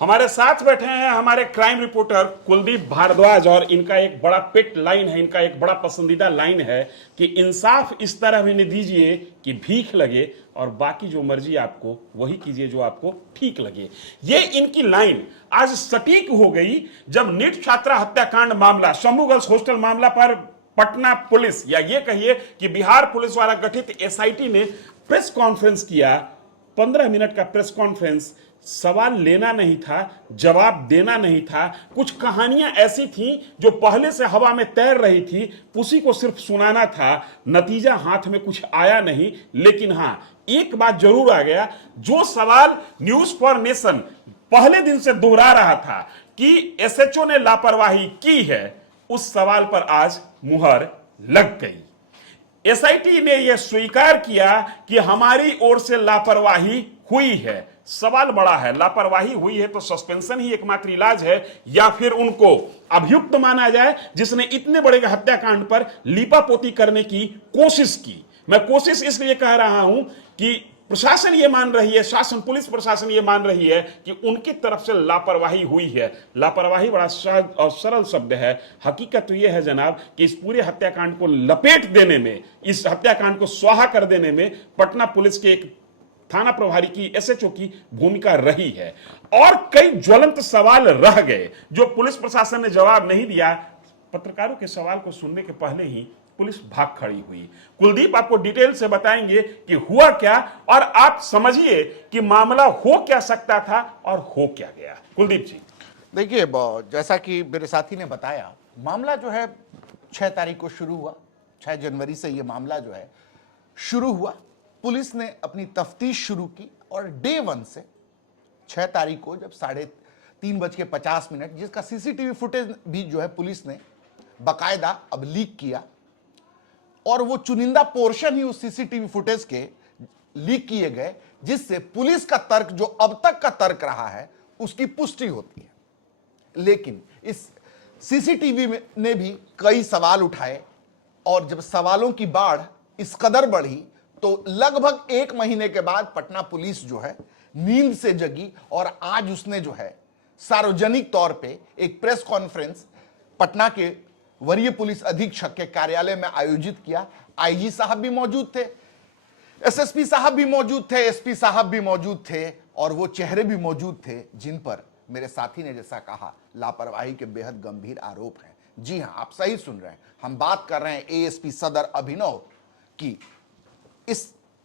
हमारे साथ बैठे हैं हमारे क्राइम रिपोर्टर कुलदीप भारद्वाज और इनका एक बड़ा पेट लाइन है, इनका एक बड़ा पसंदीदा लाइन है कि इंसाफ इस तरह भी नहीं दीजिए कि भीख लगे और बाकी जो मर्जी आपको वही कीजिए जो आपको ठीक लगे। ये इनकी लाइन आज सटीक हो गई जब नीट छात्रा हत्याकांड मामला, शंभू गर्ल्स हॉस्टल मामला पर पटना पुलिस या ये कहिए कि बिहार पुलिस द्वारा गठित एसआईटी ने प्रेस कॉन्फ्रेंस किया। 15 मिनट का प्रेस कॉन्फ्रेंस। सवाल लेना नहीं था, जवाब देना नहीं था। कुछ कहानियां ऐसी थीं जो पहले से हवा में तैर रही थी, उसी को सिर्फ सुनाना था। नतीजा हाथ में कुछ आया नहीं, लेकिन हां एक बात जरूर आ गया। जो सवाल न्यूज फॉर नेशन पहले दिन से दोहरा रहा था कि एसएचओ ने लापरवाही की है, उस सवाल पर आज मुहर लग गई। एसआईटी ने यह स्वीकार किया कि हमारी ओर से लापरवाही हुई है। सवाल बड़ा है, लापरवाही हुई है तो सस्पेंशन ही एकमात्र इलाज है या फिर उनको अभियुक्त माना जाए जिसने इतने बड़े हत्याकांड पर लीपापोती करने की कोशिश की। मैं कोशिश इसलिए कह रहा हूं कि प्रशासन ये मान रही है, शासन पुलिस प्रशासन ये मान रही है कि उनकी तरफ से लापरवाही हुई है। लापरवाही बड़ा सहज और सरल शब्द है। हकीकत तो यह है जनाब कि इस पूरे हत्याकांड को लपेट देने में, इस हत्याकांड को स्वाहा कर देने में पटना पुलिस के एक थाना प्रभारी की, एसएचओ की भूमिका रही है। और कई ज्वलंत सवाल रह गए जो पुलिस प्रशासन ने जवाब नहीं दिया। पत्रकारों के सवाल को सुनने के पहले ही पुलिस भाग खड़ी हुई। कुलदीप आपको डिटेल से बताएंगे कि हुआ क्या और आप समझिए कि मामला हो क्या सकता था और हो क्या गया। कुलदीप जी। देखिए, जैसा कि मेरे साथी ने बताया, मामला जो है 6 तारीख को शुरू हुआ। 6 जनवरी से ये मामला जो है शुरू हुआ। पुलिस ने अपनी तफ्तीश शुरू की और डे 1 से 6 तारीख को जब 3:50 जिसका सीसीटीवी फुटेज भी जो है पुलिस ने बाकायदा अब लीक किया और वो चुनिंदा पोर्शन ही उस सीसीटीवी फुटेज के लीक किए गए, जिससे पुलिस का तर्क जो अब तक का तर्क रहा है उसकी पुष्टि होती है। लेकिन इस सीसीटीवी ने भी कई सवाल उठाए और जब सवालों की बाढ़ इस कदर बढ़ी तो लगभग 1 महीने के बाद पटना पुलिस जो है नींद से जगी और आज उसने जो है सार्वजनिक तौर पे एक प्रेस कॉन्फ्रेंस पटना के वरीय पुलिस अधीक्षक के कार्यालय में आयोजित किया। आईजी साहब भी मौजूद थे, एसएसपी साहब भी मौजूद थे, एसपी साहब भी मौजूद थे और वो चेहरे भी मौजूद थे जिन पर मेरे साथी ने जैसा कहा लापरवाही के बेहद गंभीर आरोप हैं। जी हां, आप सही सुन रहे हैं। हम बात कर रहे हैं एएसपी सदर अभिनव की।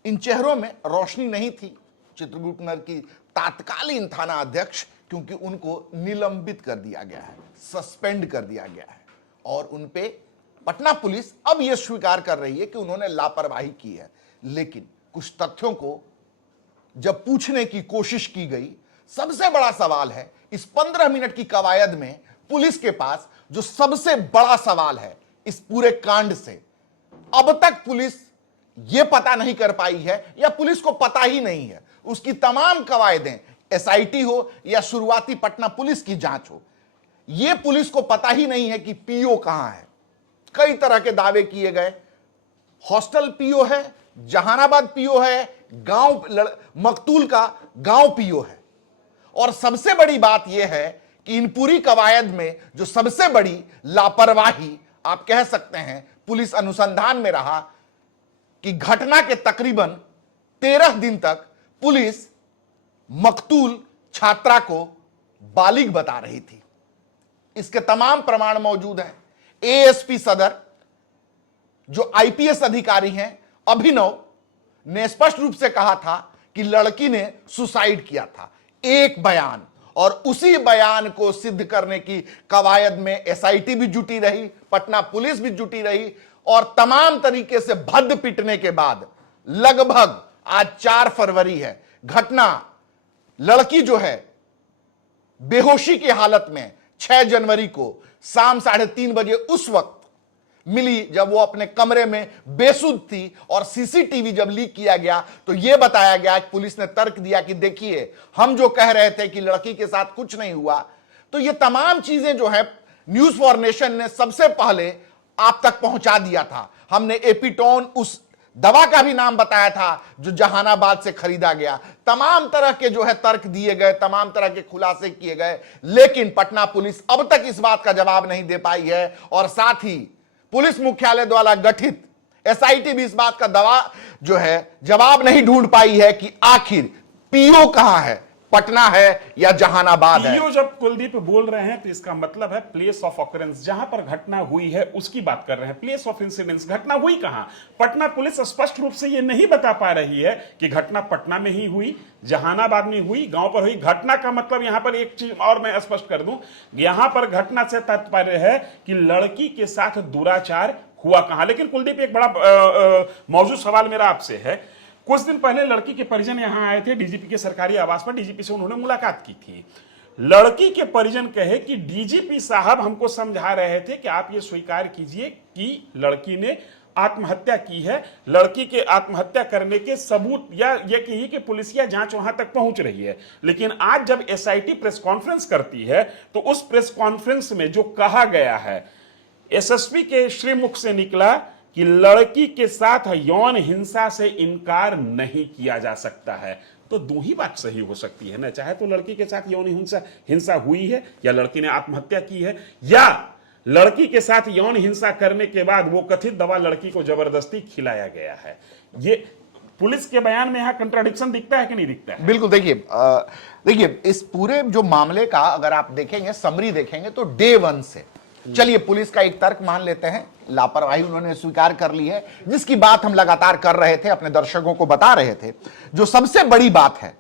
इन चेहरों में रोशनी नहीं थी चित्रकूट नगर की तात्कालीन थाना अध्यक्ष, क्योंकि उनको निलंबित कर दिया गया है, सस्पेंड कर दिया गया है और उनपे पटना पुलिस अब यह स्वीकार कर रही है कि उन्होंने लापरवाही की है। लेकिन कुछ तथ्यों को जब पूछने की कोशिश की गई, सबसे बड़ा सवाल है इस 15 मिनट की कवायद में पुलिस के पास जो सबसे बड़ा सवाल है इस पूरे कांड से, अब तक पुलिस यह पता नहीं कर पाई है या पुलिस को पता ही नहीं है। उसकी तमाम कवायदें एसआईटी हो या शुरुआती पटना पुलिस की जांच हो, यह पुलिस को पता ही नहीं है कि पीओ कहां है। कई तरह के दावे किए गए, हॉस्टल पीओ है, जहानाबाद पीओ है, गांव मकतूल का गांव पीओ है। और सबसे बड़ी बात यह है कि इन पूरी कवायद में जो सबसे बड़ी लापरवाही आप कह सकते हैं पुलिस अनुसंधान में रहा कि घटना के तकरीबन 13 दिन तक पुलिस मकतूल छात्रा को बालिग बता रही थी। इसके तमाम प्रमाण मौजूद हैं। एएसपी सदर जो आईपीएस अधिकारी हैं अभिनव ने स्पष्ट रूप से कहा था कि लड़की ने सुसाइड किया था, एक बयान, और उसी बयान को सिद्ध करने की कवायद में एसआईटी भी जुटी रही, पटना पुलिस भी जुटी रही और तमाम तरीके से भद्द पिटने के बाद लगभग आज 4 फरवरी है, घटना लड़की जो है बेहोशी की हालत में 6 जनवरी को शाम 3:30 बजे उस वक्त मिली जब वो अपने कमरे में बेसुध थी और सीसीटीवी जब लीक किया गया तो यह बताया गया कि पुलिस ने तर्क दिया कि देखिए हम जो कह रहे थे कि लड़की के साथ कुछ नहीं हुआ, तो ये तमाम चीजें जो है न्यूज फॉर नेशन ने सबसे पहले आप तक पहुंचा दिया था। हमने एपिटोन उस दवा का भी नाम बताया था जो जहानाबाद से खरीदा गया। तमाम तरह के जो है तर्क दिए गए, तमाम तरह के खुलासे किए गए, लेकिन पटना पुलिस अब तक इस बात का जवाब नहीं दे पाई है। और साथ ही पुलिस मुख्यालय द्वारा गठित एसआईटी भी इस बात का जो है जवाब नहीं ढूंढ पाई है कि आखिर पीओ कहां है, पटना है या जहानाबाद है। पीओ जब कुलदीप बोल रहे हैं तो इसका मतलब है प्लेस ऑफ ऑकरेंस, जहां पर घटना हुई है उसकी बात कर रहे हैं। प्लेस ऑफ इंसिडेंस, घटना हुई कहां? पटना पुलिस स्पष्ट रूप से यह नहीं बता पा रही है कि घटना पटना में ही हुई, जहानाबाद में हुई, गांव पर हुई। घटना का मतलब यहां पर एक चीज और मैं स्पष्ट कर दूं, यहां पर घटना से तात्पर्य है कि लड़की के साथ दुराचार हुआ कहां। लेकिन कुलदीप, एक बड़ा मौजूद सवाल मेरा आपसे है। कुछ दिन पहले लड़की के परिजन यहां आए थे डीजीपी के सरकारी आवास पर, डीजीपी से उन्होंने मुलाकात की थी। लड़की के परिजन कहे कि डीजीपी साहब हमको समझा रहे थे कि आप ये स्वीकार कीजिए कि लड़की ने आत्महत्या की है। लड़की के आत्महत्या करने के सबूत या ये कहिए कि पुलिसिया जांच वहां तक पहुंच रही है। लेकिन आज जब एसआईटी प्रेस कॉन्फ्रेंस करती है तो उस प्रेस कॉन्फ्रेंस में जो कहा गया है, एसएसपी के श्रीमुख से निकला कि लड़की के साथ यौन हिंसा से इनकार नहीं किया जा सकता है। तो दो ही बात सही हो सकती है ना, चाहे तो लड़की के साथ यौन हिंसा हुई है या लड़की ने आत्महत्या की है, या लड़की के साथ यौन हिंसा करने के बाद वो कथित दवा लड़की को जबरदस्ती खिलाया गया है। ये पुलिस के बयान में यहां कंट्राडिक्शन दिखता है कि नहीं दिखता है? बिल्कुल। देखिए इस पूरे जो मामले का अगर आप देखेंगे, समरी देखेंगे तो डे वन से, चलिए पुलिस का एक तर्क मान लेते हैं, लापरवाही उन्होंने स्वीकार कर ली है, जिसकी बात हम लगातार कर रहे थे, अपने दर्शकों को बता रहे थे। जो सबसे बड़ी बात है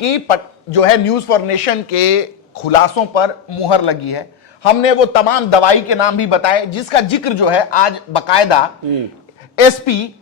कि जो है न्यूज फॉर नेशन के खुलासों पर मुहर लगी है। हमने वो तमाम दवाई के नाम भी बताए जिसका जिक्र जो है आज बकायदा एसपी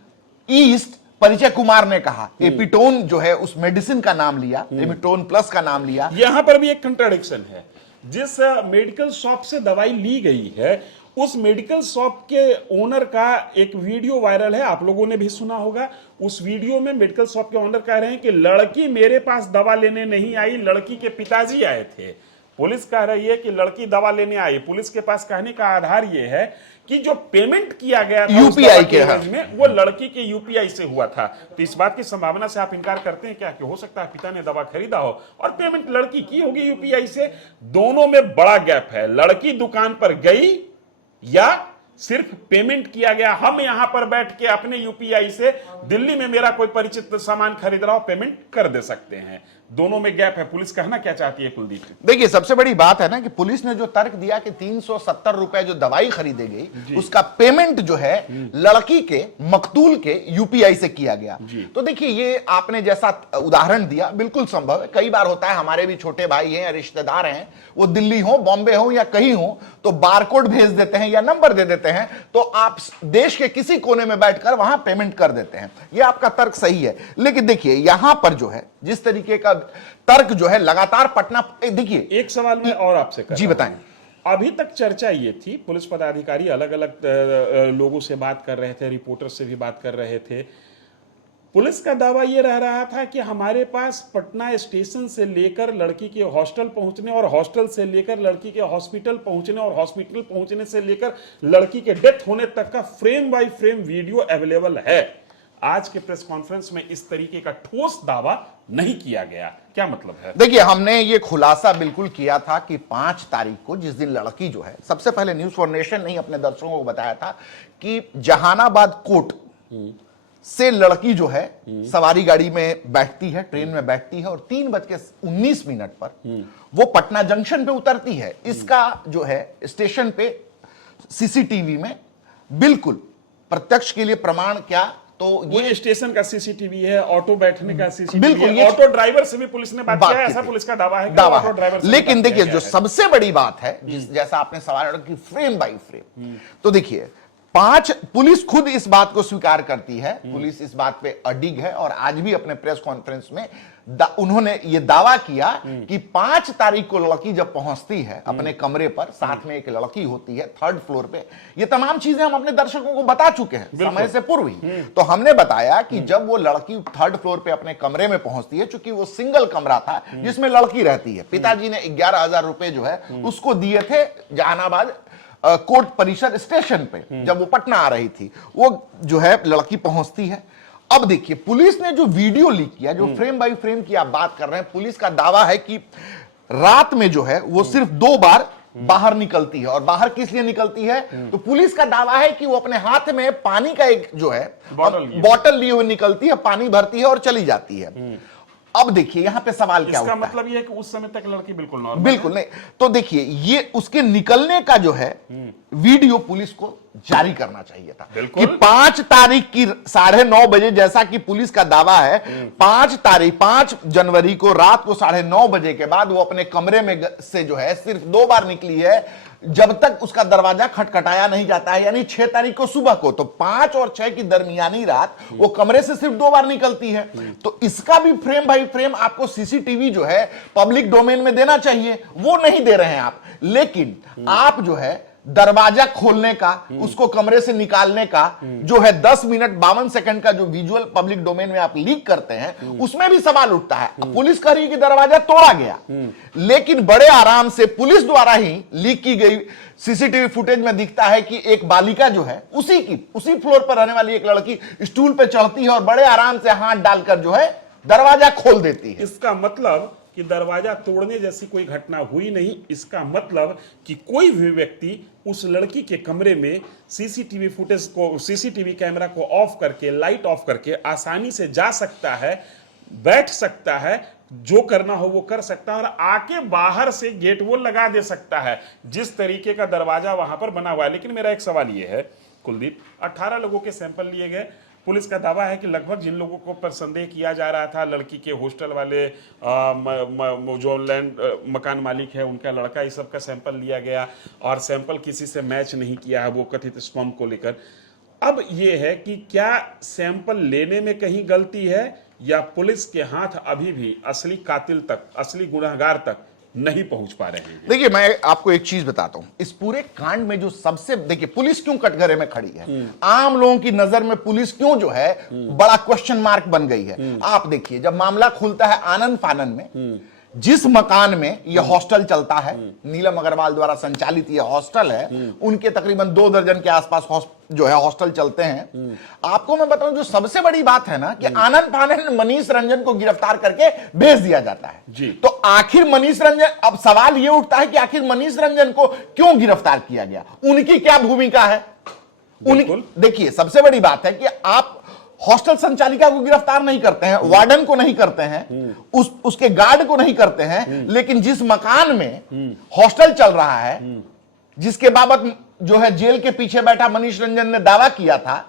ईस्ट परिचय कुमार ने कहा। एपिटोन जो है उस मेडिसिन का नाम लिया, एपिटोन प्लस का नाम लिया। यहां पर भी एक कंट्राडिक्शन है। जिस मेडिकल शॉप से दवाई ली गई है उस मेडिकल शॉप के ओनर का एक वीडियो वायरल है, आप लोगों ने भी सुना होगा। उस वीडियो में मेडिकल शॉप के ओनर कह रहे हैं कि लड़की मेरे पास दवा लेने नहीं आई, लड़की के पिताजी आए थे। पुलिस कह रही है कि लड़की दवा लेने आई। पुलिस के पास कहने का आधार यह है कि जो पेमेंट किया गया था यूपीआई के में वो लड़की के यूपीआई से हुआ था। तो इस बात की संभावना से आप इनकार करते हैं क्या कि हो सकता है पिता ने दवा खरीदा हो और पेमेंट लड़की की होगी यूपीआई से? दोनों में बड़ा गैप है। लड़की दुकान पर गई या सिर्फ पेमेंट किया गया? हम यहां पर बैठ के अपने यूपीआई से दिल्ली में मेरा कोई परिचित सामान खरीद रहा हो, पेमेंट कर दे सकते हैं। दोनों में गैप है। पुलिस कहना क्या चाहती है कुलदीप? देखिए सबसे बड़ी बात है ना कि पुलिस ने जो तर्क दिया कि 370 रुपए जो दवाई खरीदी गई उसका पेमेंट जो है लड़की के मकतूल के यूपीआई से किया गया। तो देखिए ये आपने जैसा उदाहरण दिया बिल्कुल संभव है। कई बार होता है, हमारे भी छोटे भाई हैं या रिश्तेदार हैं, वो दिल्ली हो, बॉम्बे हो या कहीं हो, तो बारकोड भेज देते हैं या नंबर दे देते हैं, तो आप देश के किसी कोने में बैठकर वहां पेमेंट कर देते हैं। ये आपका तर्क सही है। लेकिन देखिए यहां पर जो है जिस तरीके का तर्क जो है लगातार पटना, देखिए एक सवाल मैं और आपसे कर जी बताएं। अभी तक चर्चा ये थी, पुलिस पदाधिकारी अलग अलग लोगों से बात कर रहे थे, रिपोर्टर से भी बात कर रहे थे। पुलिस का दावा यह रह रहा था कि हमारे पास पटना स्टेशन से लेकर लड़की के हॉस्टल पहुंचने और हॉस्टल से लेकर लड़की के हॉस्पिटल पहुंचने और हॉस्पिटल पहुंचने से लेकर लड़की के डेथ होने तक का frame by frame video available है। आज के प्रेस कॉन्फ्रेंस में इस तरीके का ठोस दावा नहीं किया गया, क्या मतलब है? देखिए हमने ये खुलासा बिल्कुल किया था कि 5 तारीख को, जिस दिन लड़की जो है, सबसे पहले न्यूज फॉर नेशन ने ही अपने दर्शकों को बताया था कि जहानाबाद कोर्ट से लड़की जो है सवारी गाड़ी में बैठती है, ट्रेन में बैठती है और 3:19 पर वो पटना जंक्शन पे उतरती है। इसका जो है स्टेशन पे सीसीटीवी में बिल्कुल प्रत्यक्ष के लिए प्रमाण क्या, तो ये स्टेशन का सीसीटीवी है, ऑटो बैठने का सीसीटीवी बिल्कुल, है, ऑटो ड्राइवर से भी पुलिस ने बात किया है, ऐसा पुलिस का दावा है कि ऑटो ड्राइवर से लेकिन देखिए जो सबसे बड़ी बात है, जैसा आपने सवाल की फ्रेम बाय फ्रेम, तो देखिए 5 पुलिस खुद इस बात को स्वीकार करती है, पुलिस इस बात पे अडिग है और आज भी अपने प्रेस कॉन्फ्रेंस में उन्होंने ये दावा किया कि 5 तारीख को लड़की जब पहुंचती है अपने कमरे पर, साथ में एक लड़की होती है 3rd फ्लोर पे। ये तमाम चीजें हम अपने दर्शकों को बता चुके हैं समय से पूर्व ही। तो हमने बताया कि जब वो लड़की 3rd फ्लोर पे अपने कमरे में पहुंचती है, चूंकि वो सिंगल कमरा था जिसमें लड़की रहती है, पिताजी ने 11,000 रुपए जो है उसको दिए थे जहानाबाद कोर्ट परिसर स्टेशन पे, जब वो पटना आ रही थी, वो जो है लड़की पहुंचती है। अब देखिए पुलिस ने जो वीडियो लीक किया, जो फ्रेम बाय फ्रेम की आप बात कर रहे हैं, पुलिस का दावा है कि रात में जो है वो सिर्फ 2 बार बाहर निकलती है। और बाहर किस लिए निकलती है? तो पुलिस का दावा है कि वो अपने हाथ में पानी का एक जो है बॉटल लिए हुए निकलती है, पानी भरती है और चली जाती है। अब देखिए यहां पे सवाल क्या होता है, इसका मतलब ये है कि उस समय तक लड़की बिल्कुल नॉर्मल बिल्कुल नहीं। तो देखिए ये उसके निकलने का जो है वीडियो पुलिस को जारी करना चाहिए था कि 5 तारीख की 9:30 बजे, जैसा कि पुलिस का दावा है, 5 जनवरी को रात को 9:30 बजे के बाद वो अपने कमरे में से जो है सिर्फ 2 बार निकली है, जब तक उसका दरवाजा खटखटाया नहीं जाता है, यानी 6 तारीख को सुबह को। तो 5 और 6 की दरमियानी रात वो कमरे से सिर्फ 2 बार निकलती है। तो इसका भी फ्रेम बाय फ्रेम आपको सीसीटीवी जो है पब्लिक डोमेन में देना चाहिए, वो नहीं दे रहे हैं आप। लेकिन आप जो है दरवाजा खोलने का, उसको कमरे से निकालने का जो है 10 मिनट 52 सेकंड का जो विजुअल पब्लिक डोमेन में आप लीक करते हैं, उसमें भी सवाल उठता है। पुलिस कह रही है कि दरवाजा तोड़ा गया, लेकिन बड़े आराम से पुलिस द्वारा ही लीक की गई सीसीटीवी फुटेज में दिखता है कि एक बालिका जो है उसी फ्लोर पर रहने वाली एक लड़की स्टूल पर चढ़ती है और बड़े आराम से हाथ डालकर जो है दरवाजा खोल देती है। इसका मतलब कि दरवाजा तोड़ने जैसी कोई घटना हुई नहीं। इसका मतलब कि कोई भी व्यक्ति उस लड़की के कमरे में सीसीटीवी फुटेज को, सीसीटीवी कैमरा को ऑफ करके, लाइट ऑफ करके आसानी से जा सकता है, बैठ सकता है, जो करना हो वो कर सकता है, और आके बाहर से गेट वो लगा दे सकता है, जिस तरीके का दरवाजा वहां पर बना हुआ है। लेकिन मेरा एक सवाल ये है कुलदीप, 18 लोगों के सैंपल लिए गए। पुलिस का दावा है कि लगभग जिन लोगों को पर संदेह किया जा रहा था, लड़की के हॉस्टल वाले जो लैंड मकान मालिक है, उनका लड़का, इस सब का सैंपल लिया गया और सैंपल किसी से मैच नहीं किया है वो कथित स्पैम को लेकर। अब ये है कि क्या सैंपल लेने में कहीं गलती है या पुलिस के हाथ अभी भी असली कातिल तक, असली गुनहगार तक नहीं पहुंच पा रहे हैं? देखिए मैं आपको एक चीज बताता हूं, इस पूरे कांड में जो सबसे, देखिए पुलिस क्यों कटघरे में खड़ी है, आम लोगों की नजर में पुलिस क्यों जो है बड़ा क्वेश्चन मार्क बन गई है। आप देखिए जब मामला खुलता है आनन फानन में, जिस मकान में यह हॉस्टल चलता है, नीलम अग्रवाल द्वारा संचालित यह हॉस्टल है, उनके तकरीबन 2 दर्जन के आसपास जो है हॉस्टल चलते हैं। आपको मैं बताऊं जो सबसे बड़ी बात है ना कि आनन फानन मनीष रंजन को गिरफ्तार करके भेज दिया जाता है जी। तो आखिर मनीष रंजन, अब सवाल यह उठता है कि आखिर मनीष रंजन को क्यों गिरफ्तार किया गया, उनकी क्या भूमिका है? देखिए सबसे बड़ी बात है कि आप हॉस्टल संचालिका को गिरफ्तार नहीं करते हैं, वार्डन को नहीं करते हैं, उसके गार्ड को नहीं करते हैं, लेकिन जिस मकान में हॉस्टल चल रहा है, जिसके बाबत जो है जेल के पीछे बैठा मनीष रंजन ने दावा किया था,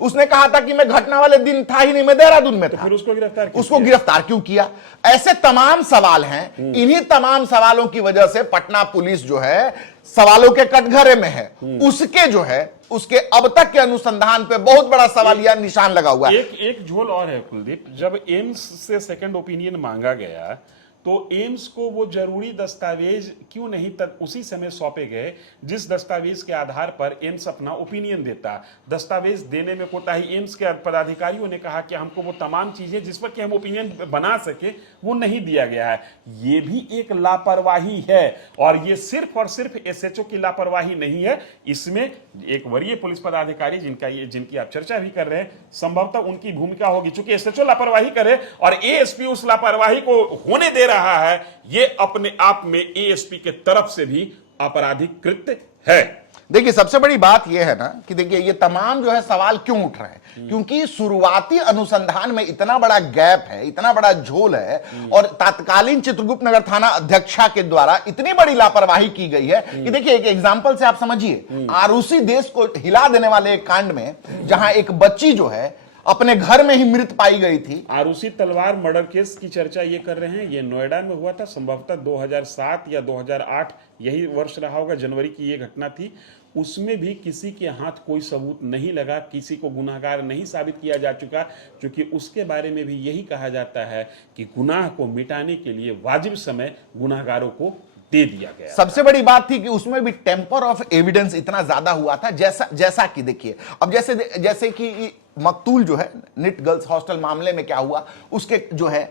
उसने कहा था कि मैं घटना वाले दिन था ही नहीं, मैं देहरादून में था। फिर उसको गिरफ्तार क्यों किया? ऐसे तमाम सवाल हैं। इन्हीं तमाम सवालों की वजह से पटना पुलिस जो है सवालों के कटघरे में है। उसके जो है उसके अब तक के अनुसंधान पे बहुत बड़ा सवालिया निशान लगा हुआ है। एक झोल और है कुलदीप, जब एम्स से सेकंड ओपिनियन मांगा गया तो एम्स को वो जरूरी दस्तावेज क्यों नहीं तक उसी समय सौंपे गए जिस दस्तावेज के आधार पर एम्स अपना ओपिनियन देता? दस्तावेज देने में कोताही एम्स के पदाधिकारियों ने कहा कि हमको वो तमाम चीजें जिस पर कि हम ओपिनियन बना सके वो नहीं दिया गया है। ये भी एक लापरवाही है, और ये सिर्फ और सिर्फ एसएचओ की लापरवाही नहीं है, इसमें एक वरीय पुलिस पदाधिकारी जिनकी आप चर्चा भी कर रहे हैं, संभवतः उनकी भूमिका होगी। चूंकि एसएचओ लापरवाही करे और एएसपी उस लापरवाही को होने दे रहा है, ये अपने आप में एएसपी के तरफ से भी आपराधिक कृत्य है। देखिए सबसे बड़ी बात यह है ना कि देखिए ये तमाम जो है सवाल क्यों उठ रहे हैं, क्योंकि शुरुआती अनुसंधान में इतना बड़ा गैप है, इतना बड़ा झोल है, और तत्कालीन चित्रगुप्त नगर थाना अध्यक्षा के द्वारा इतनी बड़ी लापरवाही की गई है कि देखिए एक एग्जांपल से आप समझिए, आरूसी देश को हिला देने वाले एक कांड में जहां एक बच्ची जो है अपने घर में ही मृत पाई गई थी। आरूसी तलवार मर्डर केस की चर्चा ये कर रहे हैं, ये नोएडा में हुआ था, संभवतः 2007 या 2008 यही वर्ष रहा होगा, जनवरी की ये घटना थी। उसमें भी किसी के हाथ कोई सबूत नहीं लगा, किसी को गुनाहगार नहीं साबित किया जा चुका, क्योंकि उसके बारे में भी यही कहा जाता है कि गुनाह को मिटाने के लिए वाजिब समय गुनाहगारों को दे दिया गया। सबसे बड़ी बात थी कि उसमें भी टेम्पर ऑफ एविडेंस इतना ज्यादा हुआ था, जैसा कि देखिए अब जैसे कि मकतूल जो है निट गर्ल्स हॉस्टल मामले में क्या हुआ, उसके जो है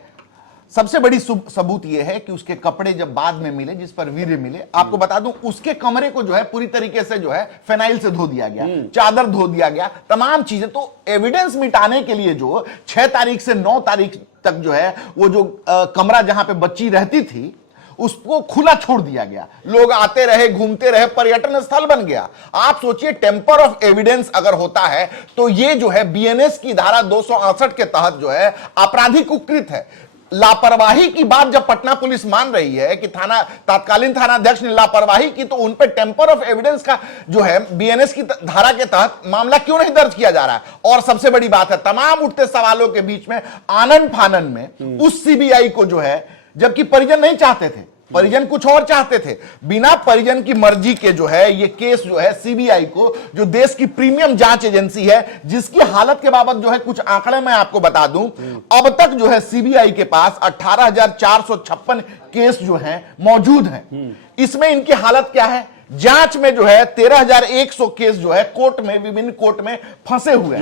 सबसे बड़ी सबूत यह है कि उसके कपड़े जब बाद में मिले, जिस पर वीर्य मिले, आपको बता दूं उसके कमरे को जो है पूरी तरीके से जो है फेनाइल से धो दिया गया, चादर धो दिया गया, तमाम चीजें। तो एविडेंस मिटाने के लिए जो 6 तारीख से 9 तारीख तक जो है वो जो कमरा जहां पे बच्ची रहती थी उसको खुला छोड़ दिया गया, लोग आते रहे, घूमते रहे, पर्यटन स्थल बन गया। आप सोचिए, टेम्पर ऑफ एविडेंस अगर होता है तो ये जो है बीएनएस की धारा 268 के तहत जो है आपराधिक कुकृत है। लापरवाही की बात जब पटना पुलिस मान रही है कि तत्कालीन थानाध्यक्ष ने लापरवाही की, तो उन पे टेम्पर ऑफ एविडेंस का जो है बीएनएस की धारा के तहत मामला क्यों नहीं दर्ज किया जा रहा है। और सबसे बड़ी बात है, तमाम उठते सवालों के बीच में आनन फानन में उस सीबीआई को जो है, जबकि परिजन नहीं चाहते थे, परिजन कुछ और चाहते थे, बिना परिजन की मर्जी के जो है ये केस जो है सीबीआई को, जो देश की प्रीमियम जांच एजेंसी है, जिसकी हालत के बाबत जो है कुछ आंकड़े मैं आपको बता दूं, अब तक जो है सीबीआई के पास 18,456 केस जो हैं मौजूद हैं। इसमें इनकी हालत क्या है? जांच में जो है 13,100 केस जो है कोर्ट में, विभिन्न कोर्ट में फंसे हुए हैं,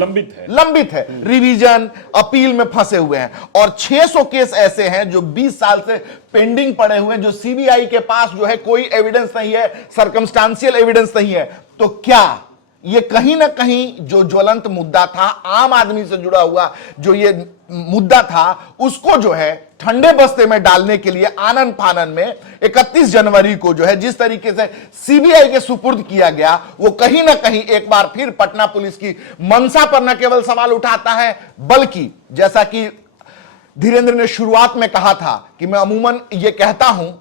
लंबित है, रिवीजन अपील में फंसे हुए हैं। और 600 केस ऐसे हैं जो 20 साल से पेंडिंग पड़े हुए हैं, जो सीबीआई के पास जो है कोई एविडेंस नहीं है, सर्कमस्टांशियल एविडेंस नहीं है। तो क्या ये कहीं ना कहीं जो ज्वलंत मुद्दा था, आम आदमी से जुड़ा हुआ जो ये मुद्दा था, उसको जो है ठंडे बस्ते में डालने के लिए आनन फानन में 31 जनवरी को जो है जिस तरीके से सीबीआई के सुपुर्द किया गया, वो कहीं ना कहीं एक बार फिर पटना पुलिस की मंशा पर न केवल सवाल उठाता है, बल्कि जैसा कि धीरेन्द्र ने शुरुआत में कहा था कि मैं अमूमन ये कहता हूं,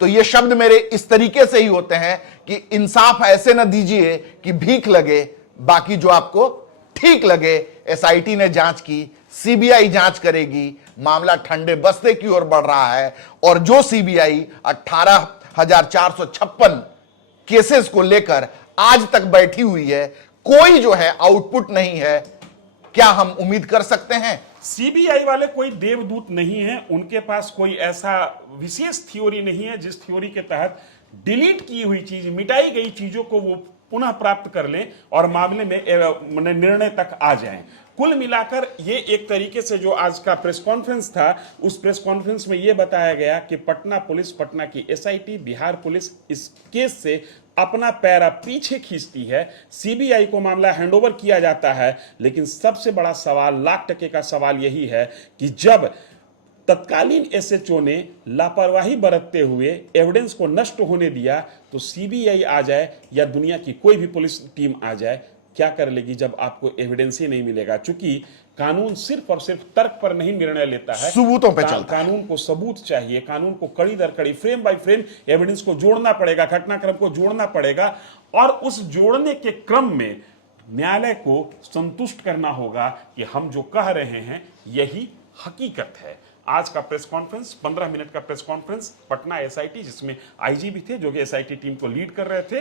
तो ये शब्द मेरे इस तरीके से ही होते हैं कि इंसाफ ऐसे न दीजिए कि भीख लगे, बाकी जो आपको ठीक लगे। एसआईटी ने जांच की, सीबीआई जांच करेगी, मामला ठंडे बस्ते की ओर बढ़ रहा है। और जो सीबीआई 18,456 केसेस को लेकर आज तक बैठी हुई है, कोई जो है आउटपुट नहीं है, क्या हम उम्मीद कर सकते हैं? सीबीआई वाले कोई देवदूत नहीं है, उनके पास कोई ऐसा विशेष थ्योरी नहीं है जिस थ्योरी के तहत डिलीट की हुई चीज, मिटाई गई चीजों को वो पुनः प्राप्त कर लें और मामले में निर्णय तक आ जाएं। कुल मिलाकर ये एक तरीके से जो आज का प्रेस कॉन्फ्रेंस था, उस प्रेस कॉन्फ्रेंस में यह बताया गया कि पटना पुलिस, पटना की एसआईटी, बिहार पुलिस इस केस से अपना पैरा पीछे खींचती है। सीबीआई को मामला हैंडओवर किया जाता है, लेकिन सबसे बड़ा सवाल, लाख टके का सवाल यही है कि जब तत्कालीन एसएचओ ने लापरवाही बरतते हुए एविडेंस को नष्ट होने दिया, तो सीबीआई आ जाए या दुनिया की कोई भी पुलिस टीम आ जाए, क्या कर लेगी जब आपको एविडेंस ही नहीं मिलेगा? चूंकि कानून सिर्फ और सिर्फ तर्क पर नहीं निर्णय लेता है, सबूतों पे चलता है। कानून को सबूत चाहिए, कानून को कड़ी दर कड़ी, फ्रेम बाय फ्रेम एविडेंस को जोड़ना पड़ेगा, घटनाक्रम को जोड़ना पड़ेगा, और उस जोड़ने के क्रम में न्यायालय को संतुष्ट करना होगा कि हम जो कह रहे हैं यही हकीकत है। आज का प्रेस कॉन्फ्रेंस 15 मिनट का प्रेस कॉन्फ्रेंस पटना एसआईटी, जिसमें आईजी भी थे जो कि एसआईटी टीम को लीड कर रहे थे,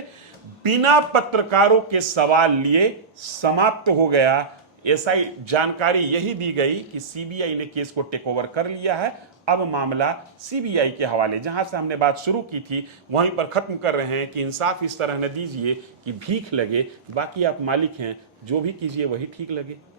बिना पत्रकारों के सवाल लिए समाप्त हो गया। एसआई जानकारी यही दी गई कि सीबीआई ने केस को टेक ओवर कर लिया है, अब मामला सीबीआई के हवाले। जहां से हमने बात शुरू की थी वहीं पर खत्म कर रहे हैं कि इंसाफ इस तरह न दीजिए कि भीख लगे, बाकी आप मालिक हैं, जो भी कीजिए वही ठीक लगे।